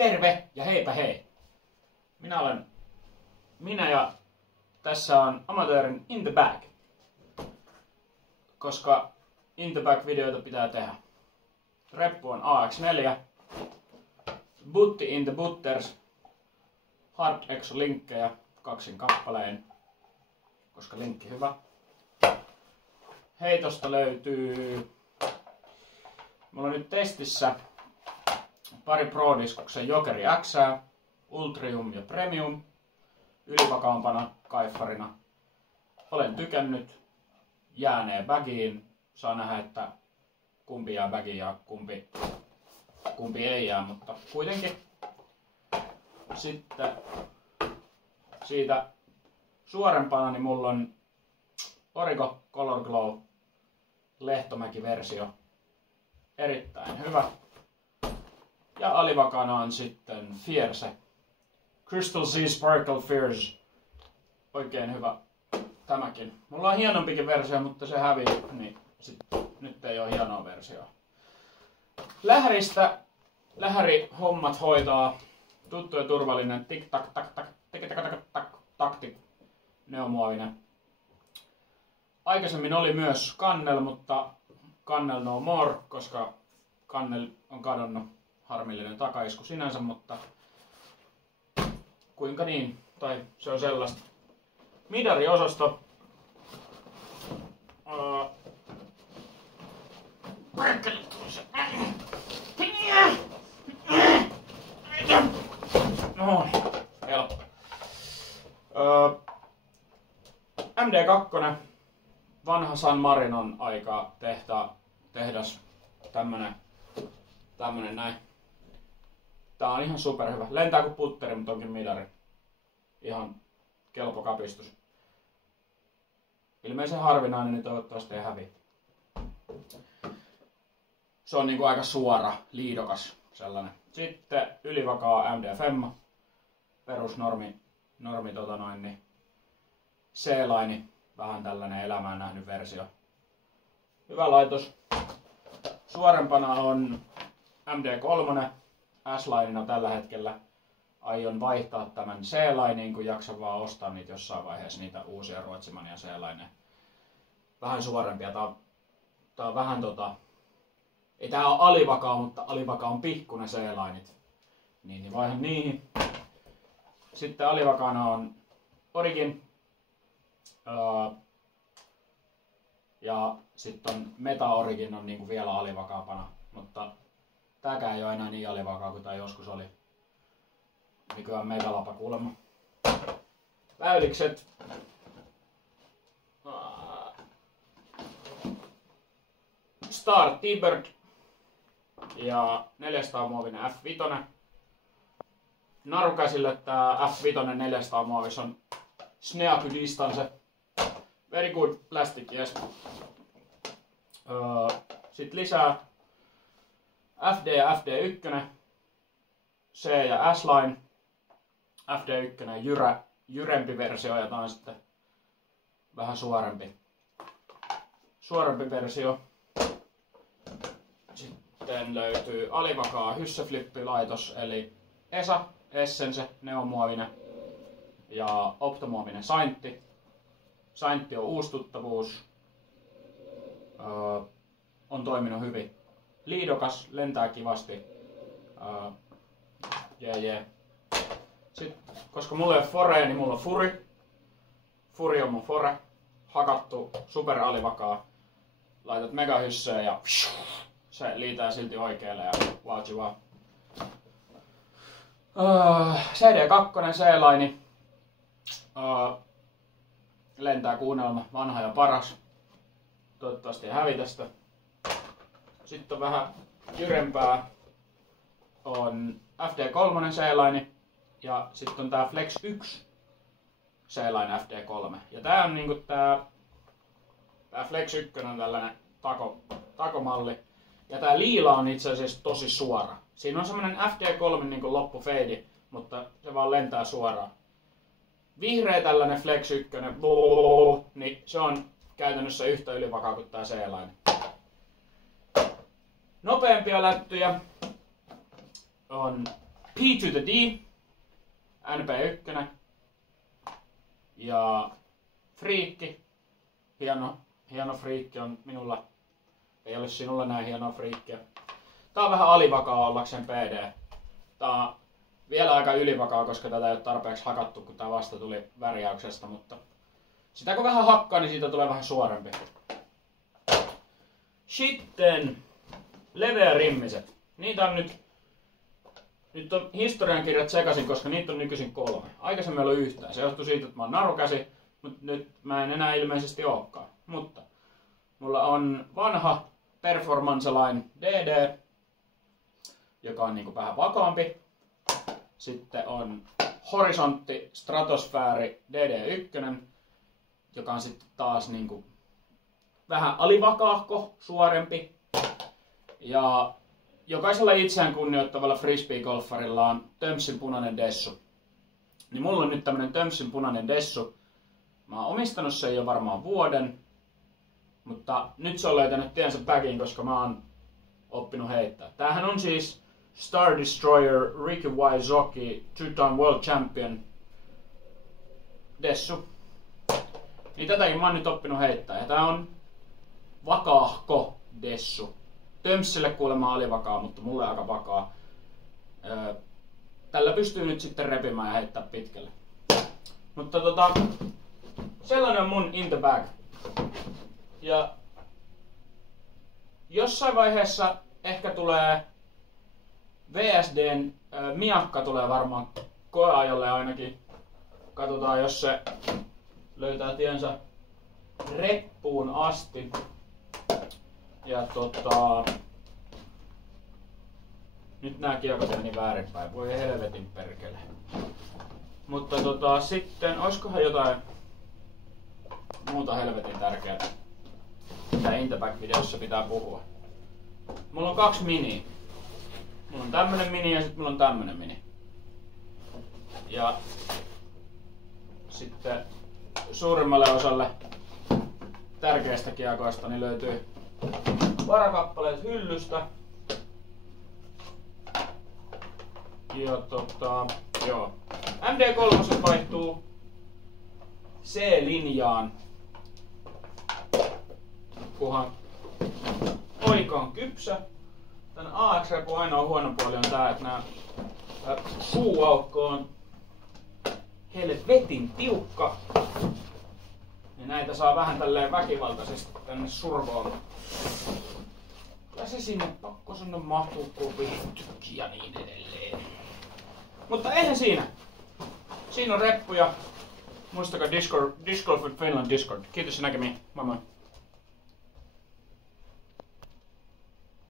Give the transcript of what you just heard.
Terve ja heipä hei! Minä ja tässä on amatöörin In The Bag. Koska In The Bag videoita pitää tehdä. Reppu on AX4. Butti in the Butters. Hard Exo linkkejä kaksin kappaleen. Koska linkki hyvä. Heitosta löytyy... Mulla on nyt testissä pari Pro-diskuksen Jokeri X, Ultrium ja Premium ylivakaampana kaiffarina. Olen tykännyt, jäänee bagiin. Saa nähdä, että kumpi jää bagiin ja kumpi ei jää, mutta kuitenkin. Sitten siitä suorempana niin mulla on Origo Color Glow Lehtomäki-versio. Erittäin hyvä. Ja alivakana on sitten Fierce. Crystal Sea Sparkle Fierce. Oikein hyvä tämäkin. Mulla on hienompikin versio, mutta se hävii, niin nyt ei ole hienoa versioa. Lähäristä lähärihommat hoitaa tuttu ja turvallinen tik-tak-tak-tak-tik-tak-tak-tak-takti neomuovinen. Aikaisemmin oli myös kannel, mutta kannel no more, koska kannel on kadonnut. Harmillinen takaisku sinänsä, mutta kuinka niin, tai se on sellaista. Midari-osasto. No, helppo. MD2, vanha San Marinon aika tehdas, tämmönen näin. Tää on ihan superhyvä. Lentää kuin putteri, mutta onkin midari. Ihan kelpo kapistus. Ilmeisen harvinainen, niin toivottavasti ei häviä. Se on niinku aika suora, liidokas sellainen. Sitten ylivakaa MD Femma. Perusnormi niin C-line. Vähän tällainen elämään nähnyt versio. Hyvä laitos. Suorempana on MD3. S-linena tällä hetkellä. Aion vaihtaa tämän C-lineen, kun jaksan vaan ostaa niitä jossain vaiheessa, niitä uusia Ruotsimania C-lineja. Vähän suorempia. Tää on vähän ei tää ole alivakaa, mutta alivakaa on pikkunen C-lineit. Niin vaihan niihin. Sitten alivakaana on Origin. Ja sitten on Meta Origin on niinku vielä alivakaapana, mutta tääkään ei ole enää niin alivakaa kuin tää joskus oli. Nykyään megalapa kuulemma. Väylikset. Star T-Bird. Ja 400 muovinen F5. Narukäsille tää F5 400 muovis on Sneaky Distance. Very good plastic, yes. Sitten lisää FD ja FD1, C ja S-line. FD1 jyrempi versio ja tää on sitten vähän suorempi versio. Sitten löytyy alivakaa hyssäflippilaitos eli ESA, Essence, neomuovinen ja optomuovinen Saintti. Saintti on uustuttavuus. On toiminut hyvin. Liidokas, lentää kivasti. Sitten, koska mulla ei ole Forea, niin mulla on Furi. Furi on mun Fore. Hakattu, super alivakaa. Laitat megahysseen ja se liitää silti oikealle ja vaativa. CD2, C-line. Lentää kuunnelma, vanha ja paras. Toivottavasti ei hävitä sitä. Sitten on vähän jyrempää. On FD3 C-line ja sitten on tää Flex 1 C-line FD3. Ja tää on niinku tää Flex 1 on tällainen takomalli. Ja tää liila on itse asiassa tosi suora. Siinä on semmonen FD3 niinku loppufeidi, mutta se vaan lentää suoraan. Vihreä tällainen Flex 1, niin se on käytännössä yhtä ylivakaa kuin tää C-line. Nopeampia lättyjä on P to the D, NP1 ja friikki. Hieno friikki on minulla. Ei ole sinulla näin hienoa friikkiä. Tää on vähän alivakaa ollakseen PD. Tää on vielä aika ylivakaa, koska tätä ei ole tarpeeksi hakattu, kun tää vasta tuli värjäyksestä, mutta sitä kun vähän hakkaa, niin siitä tulee vähän suorempi. Sitten leveä rimmiset. Niitä on nyt on historiankirjat sekaisin, koska niitä on nykyisin 3. Aikaisemmin ei ollut yhtään. Se johtuu siitä, että mä oon narukäsi, mutta nyt mä en enää ilmeisesti olekaan. Mutta mulla on vanha Performance Line DD, joka on niinku vähän vakaampi. Sitten on Horisontti Stratosfääri DD1, joka on sitten taas niinku vähän alivakaahko, suorempi. Ja jokaisella itseään kunnioittavalla frisbee-golfarilla on Tömpsin punainen dessu. Niin mulla on nyt tämmönen Tömpsin punainen dessu. Mä oon omistanut sen jo varmaan vuoden. Mutta nyt se on löytänyt tiensä bagiin, koska mä oon oppinut heittää. Tämähän on siis Star Destroyer Ricky Wysocki 2-time World Champion dessu. Niin tätäkin mä oon nyt oppinut heittää. Ja tää on vakaahko dessu. Tömssille kuulemma alivakaa, mutta mulle aika vakaa. Tällä pystyy nyt sitten repimään ja heittää pitkälle. Mutta sellainen on mun in the bag. Ja jossain vaiheessa ehkä tulee VSDn miakka tulee varmaan koeajalle ainakin. Katsotaan, jos se löytää tiensä reppuun asti. Ja nyt nää kiekot meni väärinpäin. Voi helvetin perkele. Mutta sitten, oiskohan jotain muuta helvetin tärkeää, mitä Interback-videossa pitää puhua. Mulla on 2 miniä. Mulla on tämmönen mini ja sitten mulla on tämmönen mini. Ja sitten suurimmalle osalle tärkeistä kiekoista niin löytyy varakappaleet hyllystä. Ja joo. MD3 vaihtuu C-linjaan, kunhan poika on kypsä. Tän AX-repun ainoa huono puoli on tää, että nää suuaukko on helvetin tiukka. Ja näitä saa vähän tälleen väkivaltaisesti tänne survoon. Ja se sinne pakko sinne mahtuu vittukin ja niin edelleen. Mutta eihän siinä. Siinä on reppuja. Muistakaa Disc Golf Finland Discord. Kiitos ja näkemiin. Moi moi.